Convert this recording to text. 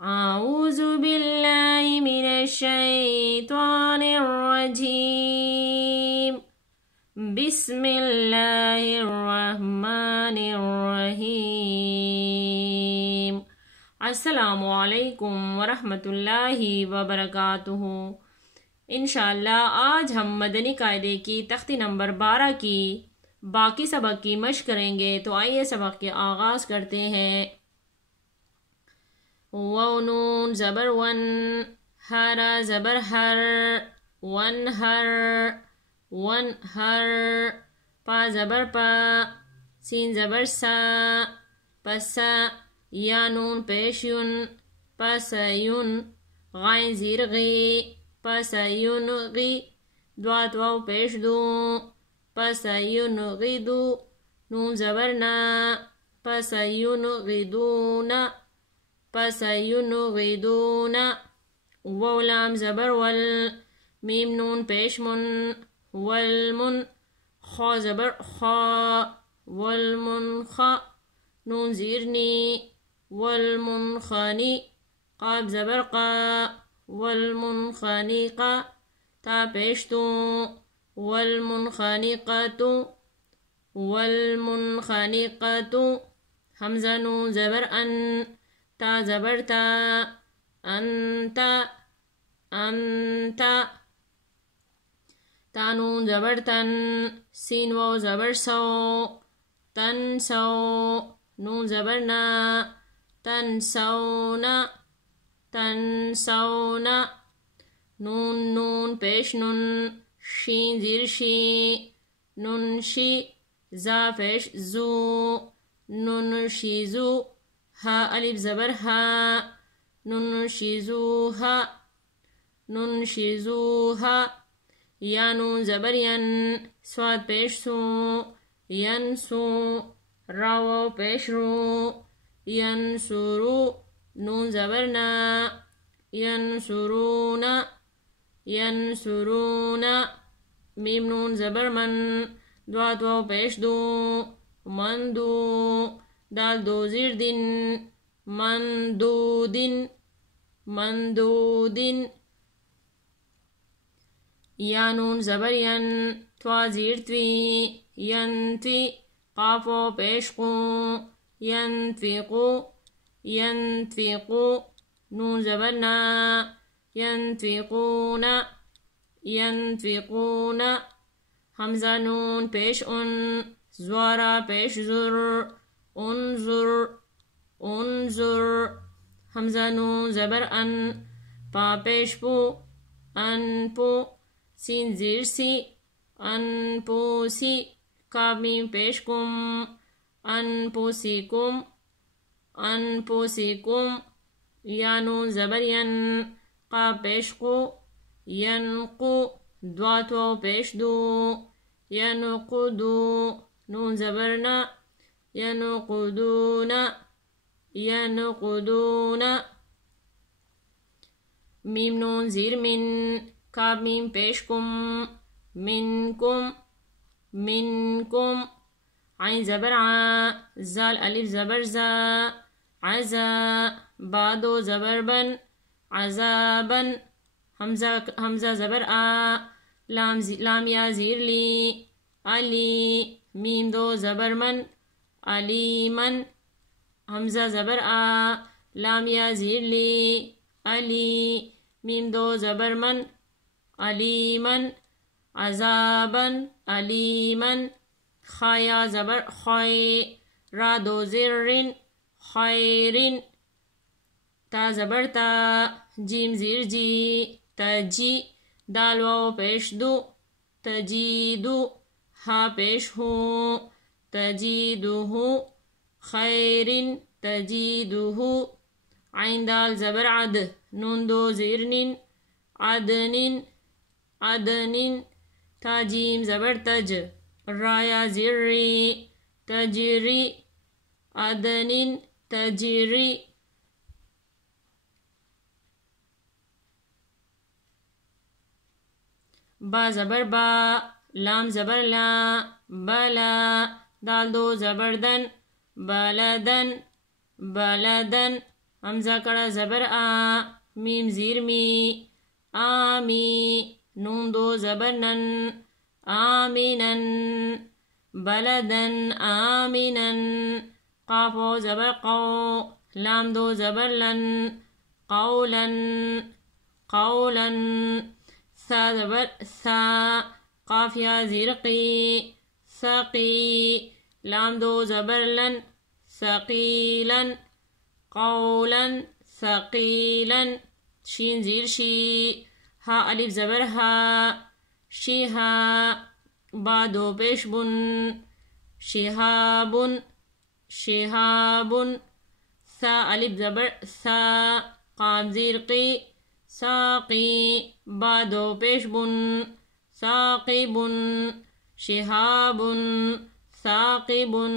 اعوذ باللہ من الشیطان الرجیم بسم اللہ الرحمن الرحیم۔ السلام علیکم ورحمۃ اللہ وبرکاتہ۔ انشاءاللہ آج ہم مدنی قاعدے کی تختی نمبر 12 کی باقی سبق کی مشق کریں گے، تو آئیے سبق کے آغاز کرتے ہیں۔ ونون زبر ون، ہر زبر ہر، ون ہر، ون ہر، پا زبر پا، سین زبر سا، پسا، یا نون پیش یون، پس یون، غائن زیر غی، پس یون غی، دوات واو پیش دو، پس یون غی دو، نون زبر نا، پس یون غی دونا، پس ینغدون، واو لام زبر ول، میم نون پیش من، والمن، خا زبر خا، والمنخا، نون زیر نی، والمنخنی، قاف زبر قا، والمنخنقا، تا پیش تو، والمنخنقۃ، والمنخنقۃ، حمزہ نون زبر ان، تا زبر تا، انتا، انتا، تا نون زبر تن، سین واو زبر سو، تن سو، نون زبر نا، تن سونا، تن سونا، نون نون پیش نن، شین زیر شی، نن شی، زا پیش زو، نن شی زو، ہا الف زبر ہا، ننشزوہا، ننشزوہا، یا نون زبر ین، سواد پیش سو، ینسو، را واو پیش رو، ینسرو، نون زبر نا، ینسرونا، ینسرونا، میم نون زبر من، دوات واو پیش دو، من دو، دال دو زیر دن، مندودن، مندودن، یا نون زبر ین، توا زیر توی، ینتوی، قاف واو پیش قو، ینتفقو، ینتفقو، نون زبر نا، ینتفقونا، ینتفقونا، حمزہ نون پیش ان، زوارا پیش زر، انظر، انظر، حمزہ نون زبر ان، پا پیش پو، ان پو، سین زیر سی، ان پو سی، کاف میم پیش کم، ان پو سی کم، ان پو سی کم، یا نون زبر ین، قاف پیش قو، ینقو، دوات واو پیش دو، ینقدو، نون زبر نا، ینقدون، ینقدون، میم نون زیر من، کاف میم پیش کم، منکم، منکم، عین زبر عا، زال الف زبر زا، عزا، با دو زبر بن، عذابن، حمزہ زبر آ، لام یا زیر لی، علی، میم دو زبر من، علیمن، حمزہ زبر آ، لام یا زیر لی، علی، میم دو زبر من، علیمن، عذابن، علیمن، خا یا زبر خوی، را دو زرن، خیرن، تا زبر تا، جیم زیر جی، تجی، دال واو پیش دو، تجیدو، ہا پیش ہو، تجیدہو، خیرن، تجیدہو، عین دال زبر عد، نون دو زیر نن، عدنن، عدنن، تا جیم زبر تج، را یا زیر ری، تجری، عدنن، تجری، با زبر با، لام زبر لا، بلا، دال دو زبر دن، بلدن، بلدن، حمزہ کڑا زبر آ، میم زیر می، آمی، نون دو زبر نن، آمینن، بلدن آمینن، قاف و زبر قو، لام دو زبر لن، قولن، قولن، ثا زبر ثا، قاف یا زیر قی، ثقی، لام دو زبر لن، ثقیلن، قولا ثقیلا، شین زیر شی، ہا الف زبر ہا، شیہا، با دو پیش بن، شہابن، شہابن، ثا الف زبر ثا، قاف زیر قی، ساقی، با دو پیش بن، ثاقبن، شہابن، ثاقبن.